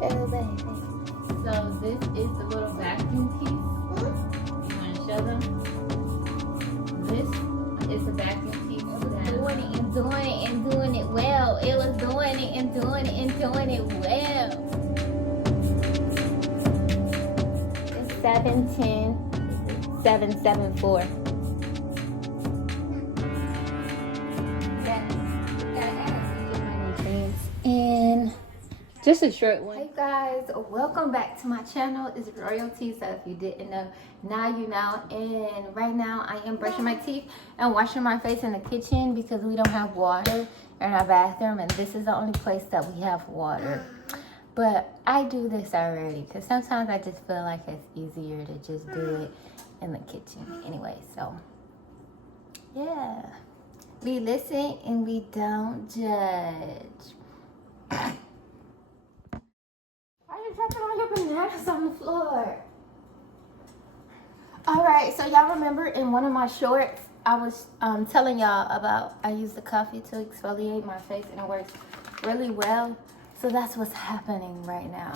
Oh, baby. So this is the little vacuum piece. You want to show them? This is a vacuum piece. Doing it and doing it and doing it well. It was doing it and doing it and doing it well. It's 710 774. And just a short one. Hey guys, welcome back to my channel. It's Royalty. So if you didn't know, now you know. And right now I am brushing my teeth and washing my face in the kitchen because we don't have water in our bathroom, and this is the only place that we have water. But I do this already because sometimes I just feel like it's easier to just do it in the kitchen anyway. So yeah, we listen and we don't judge. Why are you dropping all your bananas on the floor? Alright, so y'all remember in one of my shorts, I was telling y'all about I use the coffee to exfoliate my face and it works really well. So that's what's happening right now.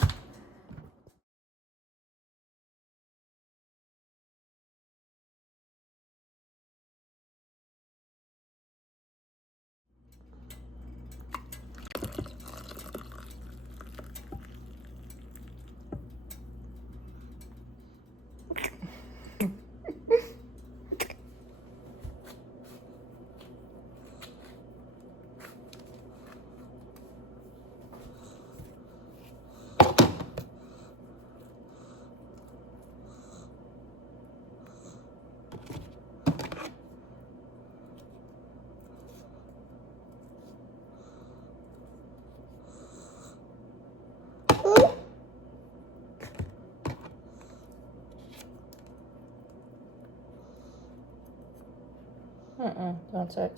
Don't touch.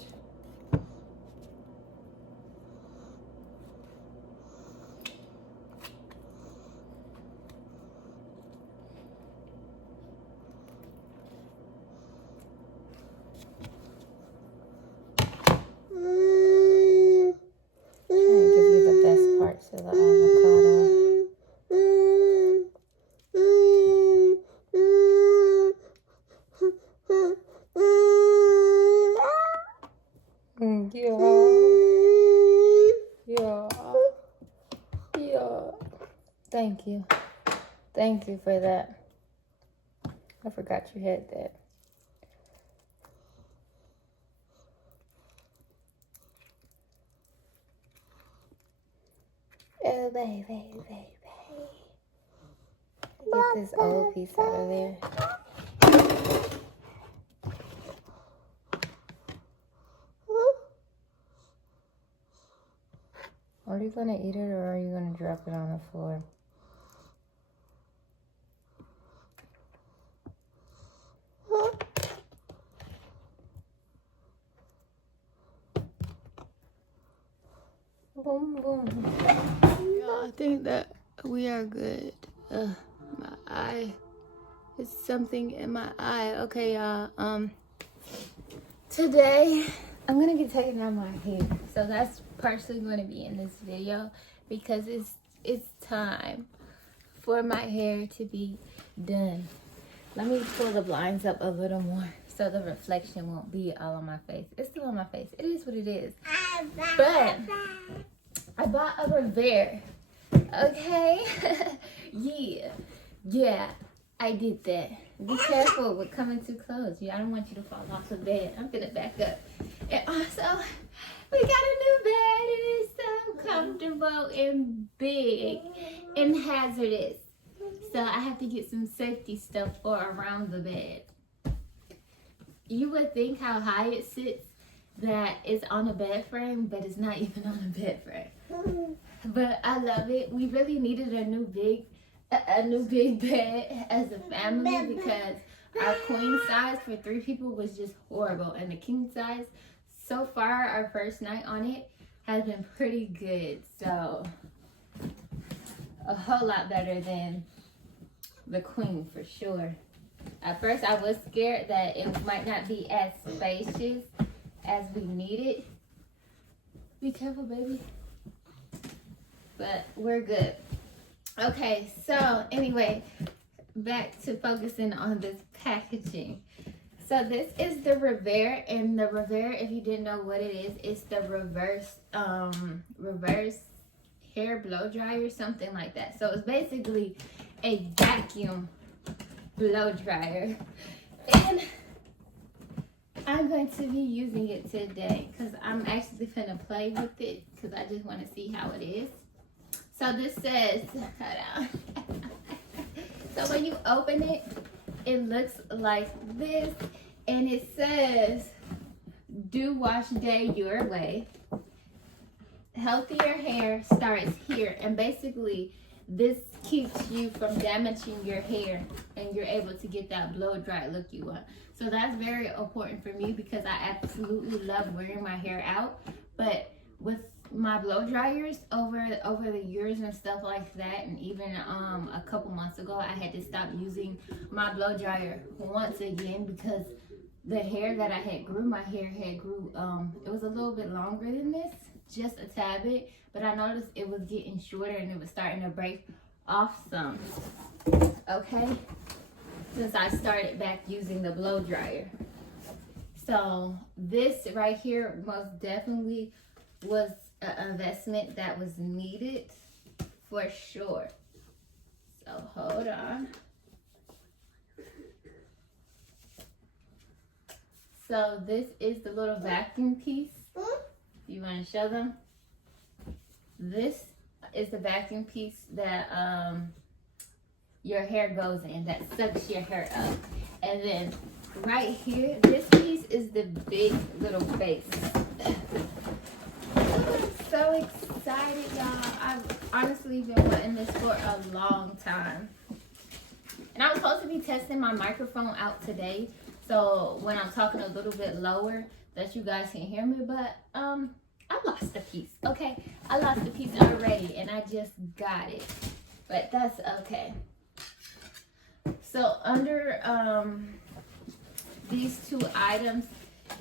To the avocado. Yeah. Thank you. Thank you for that. I forgot you had that. Oh, baby. Get this old piece out of there. Are you going to eat it or are you going to drop it on the floor? Boom, boom. I think that we are good. My eye. It's something in my eye. Okay, y'all. Today I'm gonna be taking out my hair. So that's partially going to be in this video because it's time for my hair to be done. Let me pull the blinds up a little more so the reflection won't be all on my face. It's still on my face. It is what it is. But I bought a Revere. Okay? Yeah, I did that. Be careful with coming too close. I don't want you to fall off the bed. I'm gonna back up. And also, we got a new bed. It is so comfortable and big and hazardous. So I have to get some safety stuff for around the bed. You would think how high it sits that it's on a bed frame, but it's not even on a bed frame. But I love it. We really needed a new big bed as a family because our queen size for 3 people was just horrible, and the king size, so far our first night on it has been pretty good. So a whole lot better than the queen for sure. At first I was scared that it might not be as spacious as we needed. Be careful, baby. But we're good. Okay, so anyway, back to focusing on this packaging. So this is the Revere, and the Revere, if you didn't know what it is, it's the reverse hair blow dryer, something like that. So it's basically a vacuum blow dryer, and I'm going to be using it today because I'm actually gonna play with it because I just want to see how it is. So this says, hold on. So when you open it, it looks like this, and it says, "Do wash day your way. Healthier hair starts here." And basically, this keeps you from damaging your hair, and you're able to get that blow dry look you want. So that's very important for me because I absolutely love wearing my hair out. But with my blow dryers over the years and stuff like that, and even a couple months ago, I had to stop using my blow dryer once again because the hair that I had grew, my hair had grew, it was a little bit longer than this, just a tad bit, but I noticed it was getting shorter and it was starting to break off some, okay, since I started back using the blow dryer. So this right here most definitely was an investment that was needed for sure. So hold on. So this is the little vacuum piece. You want to show them? This is the vacuum piece that your hair goes in, that sucks your hair up. And then right here, this piece is the big little face. I'm so excited, y'all. I've honestly been wanting this for a long time. And I was supposed to be testing my microphone out today, so when I'm talking a little bit lower, that you guys can hear me, but I lost a piece, okay? I lost a piece already, and I just got it, but that's okay. So under these two items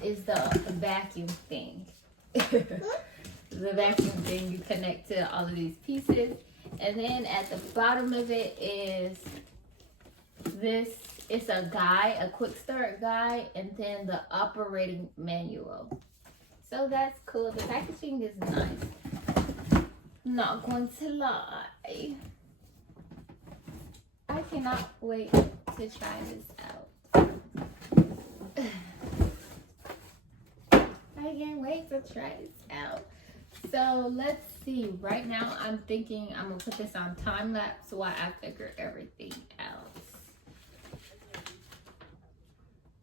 is the vacuum thing. The vacuum thing you connect to all of these pieces, and then at the bottom of it is this. It's a guide, a quick start guide, and then the operating manual. So that's cool. The packaging is nice. Not going to lie. I cannot wait to try this out. I can't wait to try this out. So let's see. Right now I'm thinking I'm gonna put this on time lapse while I figure everything out.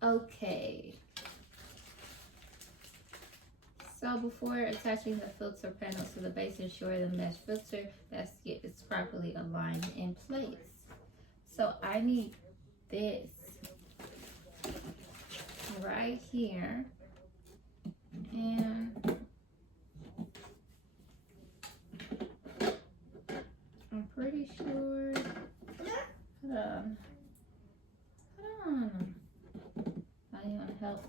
Okay. So before attaching the filter panel to the base, ensure the mesh filter basket is properly aligned in place. So I need this right here, and I'm pretty sure, hold on, I need to help.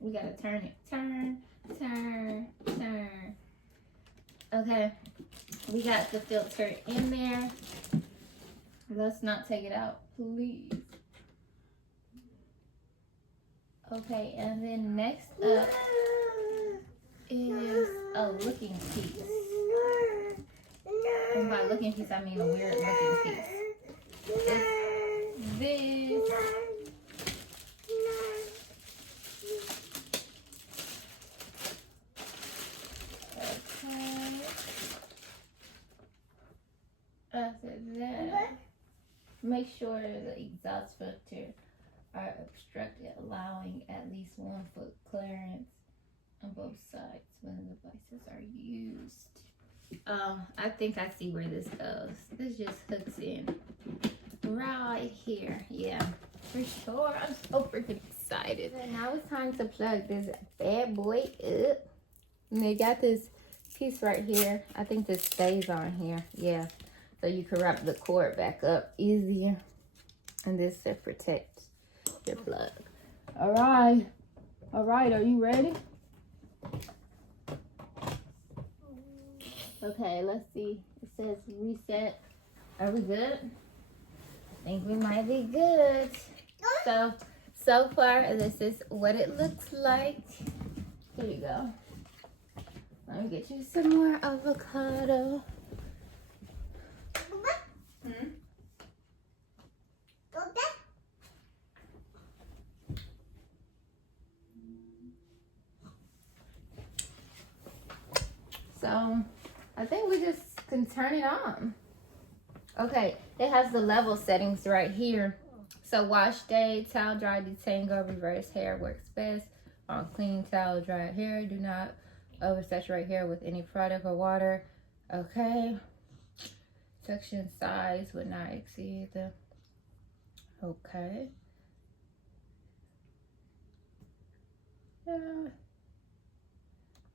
We gotta turn it, turn. Okay, we got the filter in there. Let's not take it out, please. Okay, and then next up is a looking piece. And by looking piece, I mean a weird looking piece. It's this. After that, make sure the exhaust filter are obstructed, allowing at least 1 foot clearance on both sides when the devices are used. I think I see where this goes. This just hooks in right here. Yeah, for sure. I'm so freaking excited. And now it's time to plug this bad boy up. And they got this piece right here. I think this stays on here. Yeah. So you can wrap the cord back up easier. And this to protect your plug. All right, are you ready? Okay, let's see. It says reset Are we good? I think we might be good. So far, this is what it looks like. Here you go. Let me get you some more avocado. So, I think we just can turn it on. Okay, it has the level settings right here. So wash day, towel dry, detangle, reverse hair works best. On clean towel, dry hair. Do not oversaturate hair with any product or water. Okay. Section size would not exceed the. Okay. Yeah.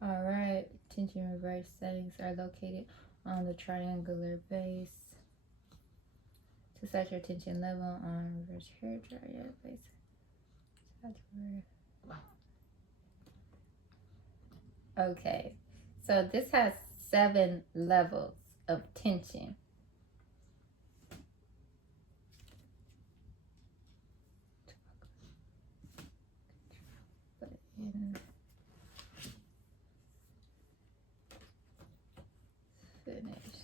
All right. Tension reverse settings are located on the triangular base. To set your tension level on reverse hair dryer base. Okay, so this has 7 levels of tension. Put it in. Finish.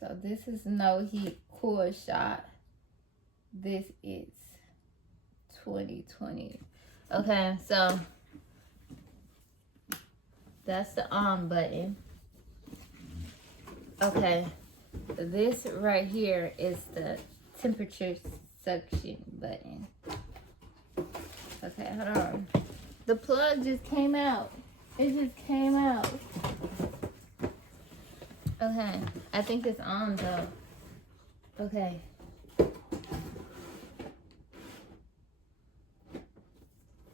So this is no heat cool shot. This is 2020. Okay, so that's the on button. Okay, this right here is the temperature suction button. Okay, hold on. The plug just came out. It just came out. Okay, I think it's on though. Okay.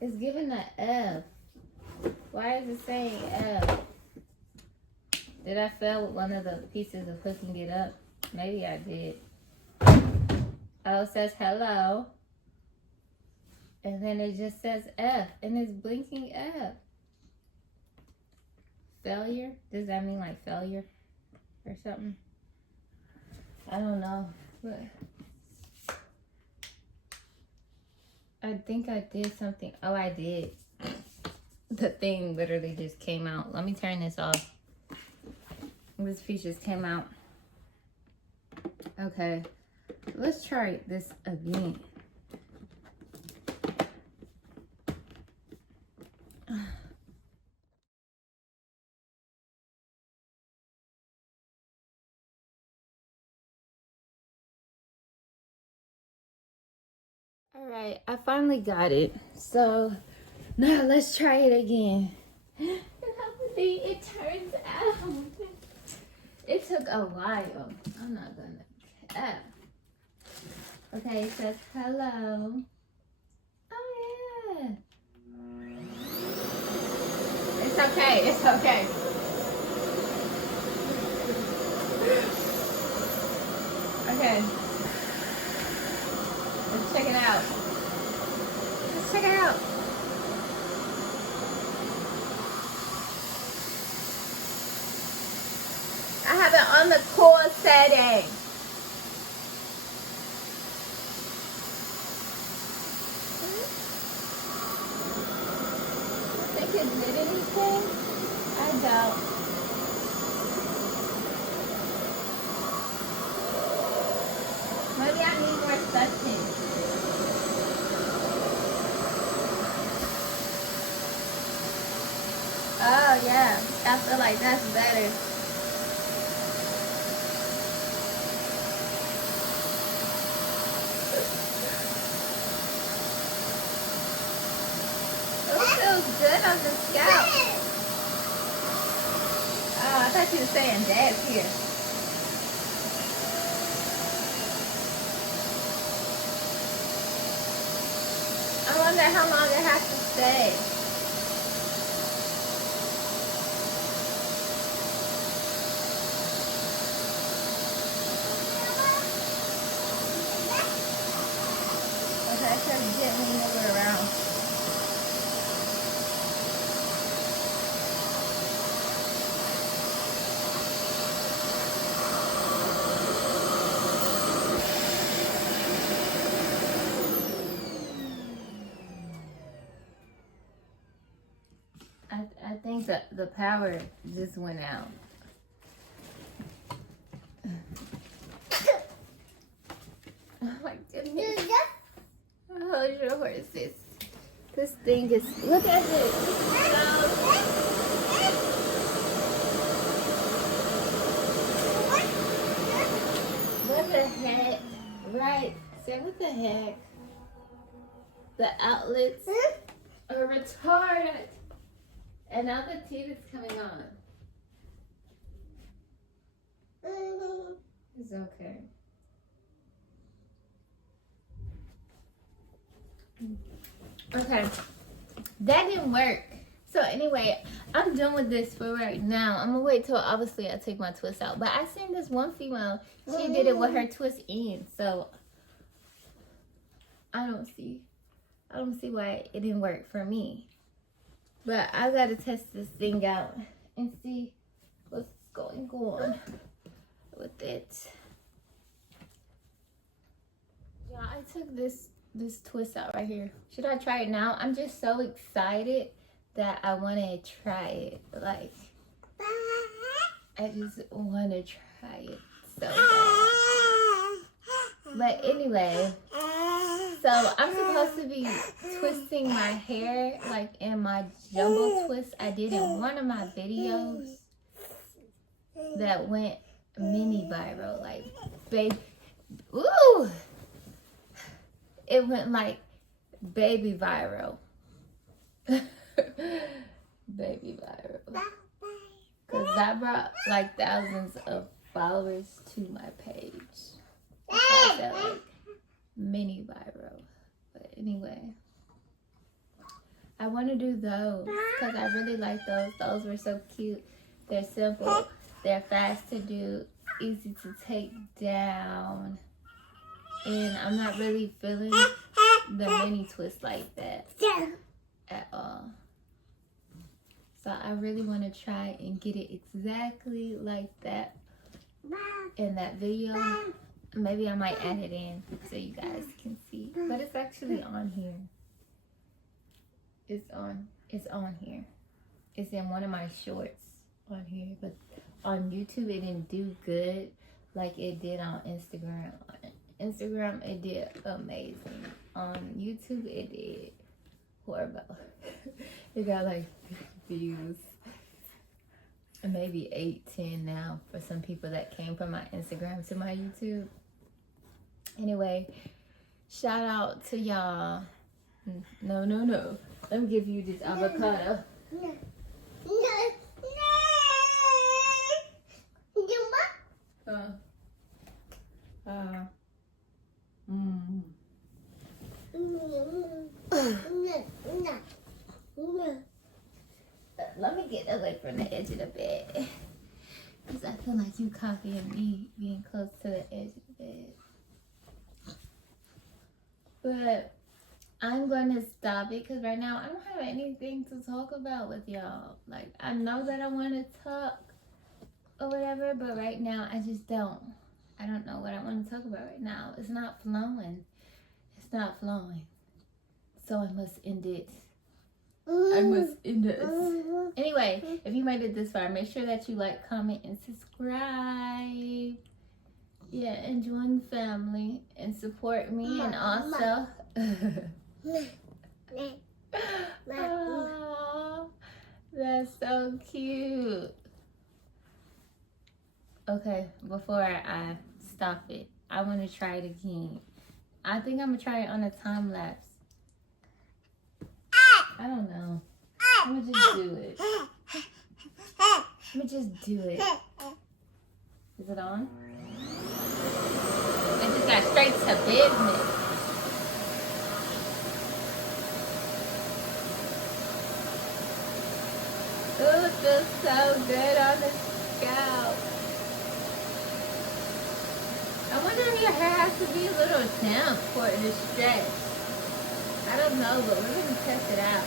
It's giving an F. Why is it saying F? Did I fail with one of the pieces of hooking it up? Maybe I did. Oh, it says hello. And then it just says F. And it's blinking F. Failure? Does that mean like failure? Or something? I don't know. But I think I did something. Oh, I did. The thing literally just came out. Let me turn this off. This piece just came out. Okay. Let's try this again. All right, I finally got it. So now let's try it again. And hopefully it turns out. It took a while. I'm not gonna cap. Okay, it says hello. Oh yeah. It's okay, it's okay. Okay. Let's check it out. Let's check it out. I have it on the core setting. Think it did anything? I doubt. Maybe I need more suction. Oh yeah, I feel like that's better. It feels good on the scalp. Oh, I thought you were saying Dad's here. I wonder how long it has to stay. Okay, I try to gently move it around. I think that the power just went out. Oh my goodness. Hold your horses. This thing is, look at it. What the heck? Right. So what the heck? The outlets are retarded. And now the TV's coming on. It's okay. Okay. That didn't work. So anyway, I'm done with this for right now. I'm gonna wait till obviously I take my twist out. But I seen this one female, she did it with her twist in. So I don't see why it didn't work for me. But I gotta test this thing out and see what's going on with it. Yeah, I took this twist out right here. Should I try it now? I'm just so excited that I want to try it. Like, I just want to try it so bad. But anyway, so I'm supposed to be twisting my hair like in my jumbo twist I did in one of my videos that went mini viral. Like, baby, ooh, it went like baby viral. Baby viral. Because I brought like thousands of followers to my page. So I said like mini viral. But anyway, I want to do those because I really like those. Those were so cute. They're simple. They're fast to do. Easy to take down. And I'm not really feeling the mini twist like that at all. So I really want to try and get it exactly like that in that video. Maybe I might add it in so you guys can see. But it's actually on here. It's on here. It's in one of my shorts on here. But on YouTube it didn't do good like it did on Instagram. On Instagram it did amazing. On YouTube it did horrible. It got like views, maybe 8, 10 now for some people that came from my Instagram to my YouTube. Anyway, shout out to y'all. No. Let me give you this avocado. Let me get away from the edge of the bed. Because I feel like you copying me being close to the edge of the bed. But I'm going to stop it because right now I don't have anything to talk about with y'all. Like, I know that I want to talk or whatever, but right now I just don't. I don't know what I want to talk about right now. It's not flowing. It's not flowing. So I must end it. I must end it. Anyway, if you made it this far, make sure that you like, comment, and subscribe. Yeah, and join the family and support me. And also, oh, that's so cute. Okay, before I stop it, I want to try it again. I think I'm going to try it on a time lapse. I don't know. I'm going to just do it. Let me just do it. Is it on? I just got straight to business. Ooh, it feels so good on the scalp. I wonder if your hair has to be a little damp for it to stretch. I don't know, but we're going to test it out.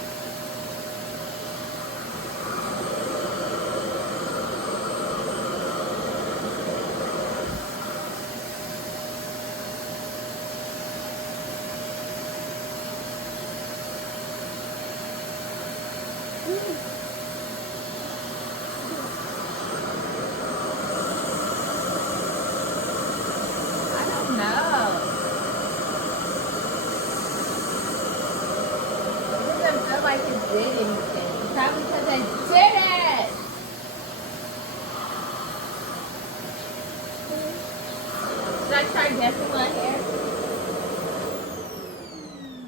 that you want here?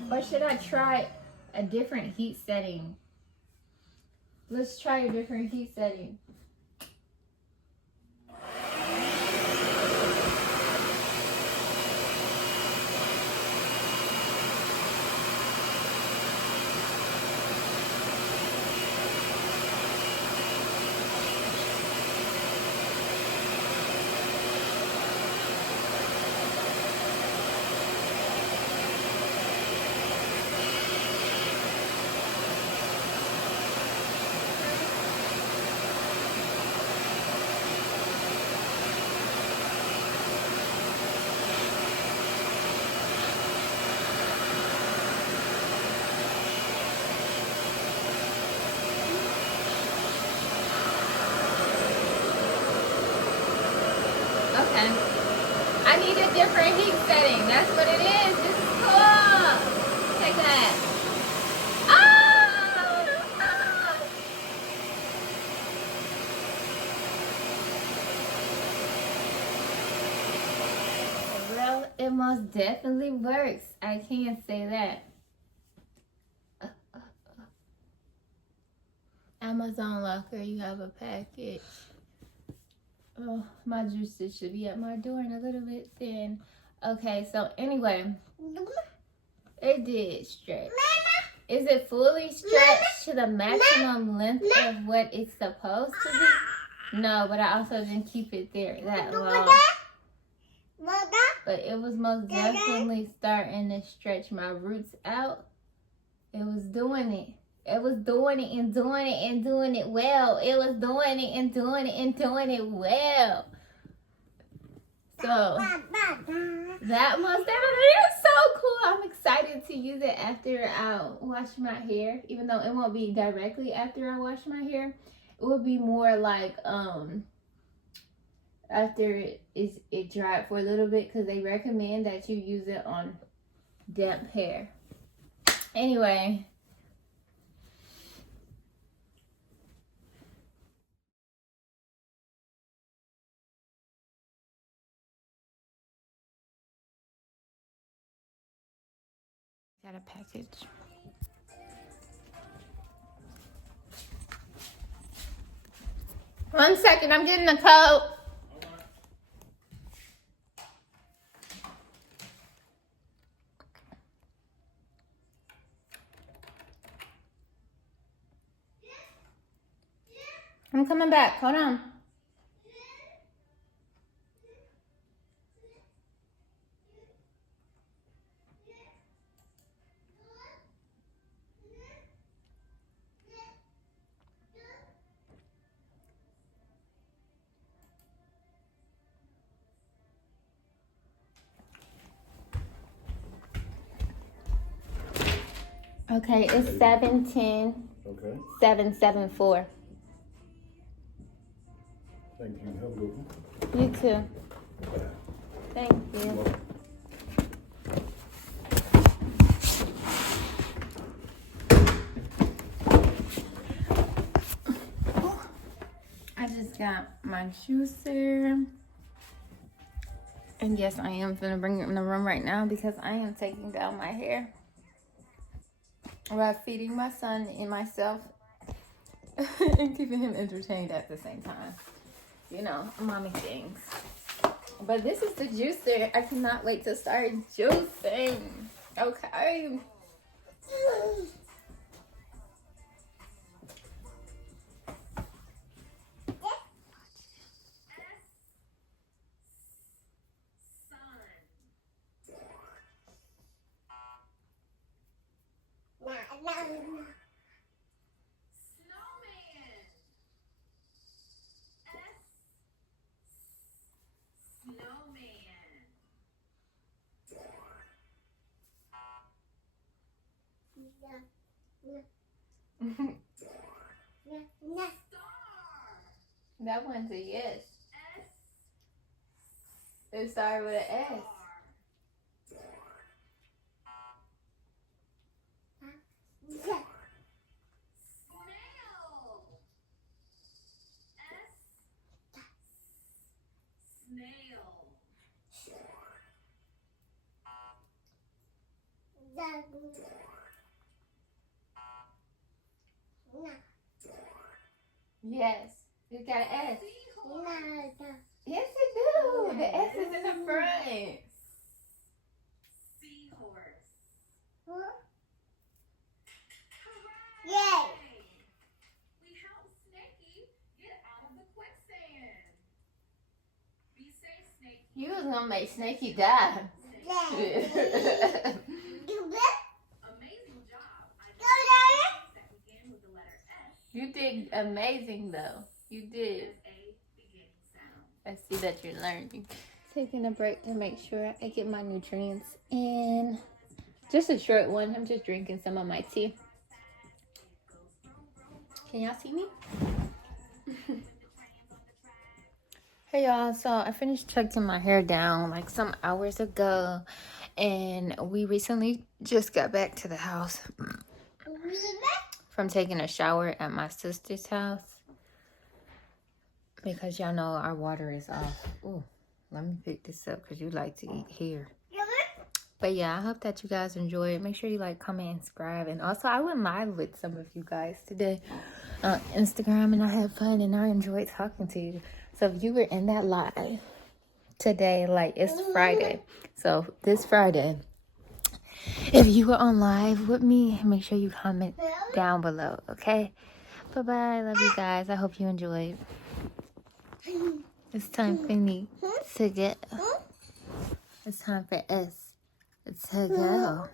Or should I try a different heat setting? Let's try a different heat setting. Okay. I need a different heat setting. That's what it is. This is cool. Take that. Ah! Well, it most definitely works. I can't say that. Amazon locker, you have a package. Oh, my juices should be at my door in a little bit then. Okay, so anyway, it did stretch. Is it fully stretched to the maximum length of what it's supposed to be? No, but I also didn't keep it there that long. But it was most definitely starting to stretch my roots out. It was doing it. It was doing it and doing it and doing it well. It was doing it and doing it and doing it well. So that must definitely is so cool. I'm excited to use it after I wash my hair. Even though it won't be directly after I wash my hair. It will be more like after it dried for a little bit, because they recommend that you use it on damp hair. Anyway. Got a package. One second, I'm getting the code. I'm coming back. Hold on. Okay, it's 710. Okay. 774. Thank you. Have a good one. You too. Thank you. I just got my juicer. And yes, I am gonna bring it in the room right now because I am taking down my hair while feeding my son and myself and keeping him entertained at the same time. You know, mommy things. But this is the juicer. I cannot wait to start juicing. Okay. That one's a yes. It started with an S. Yes. You got an S. Yes, it do. The S is in the front. Seahorse. Yay! We helped Snakey get out of the quicksand. Be safe, Snakey. You was gonna make Snakey die. Amazing job. I that began with the letter S. You did amazing though. You did. As a beginning sound. I see that you're learning. Taking a break to make sure I get my nutrients in. Just a short one. I'm just drinking some of my tea. Can y'all see me? Hey y'all, so I finished tucking my hair down like some hours ago, and we recently just got back to the house from taking a shower at my sister's house because y'all know our water is off. Ooh, let me pick this up because you like to eat hair. But yeah, I hope that you guys enjoy it. Make sure you like, comment, and subscribe. And also, I went live with some of you guys today on Instagram, and I had fun, and I enjoyed talking to you. So if you were in that live today, like, it's Friday. So this Friday, if you were on live with me, make sure you comment down below, okay? Bye-bye. Love you guys. I hope you enjoyed. It's time for me to get... It's time for us to go.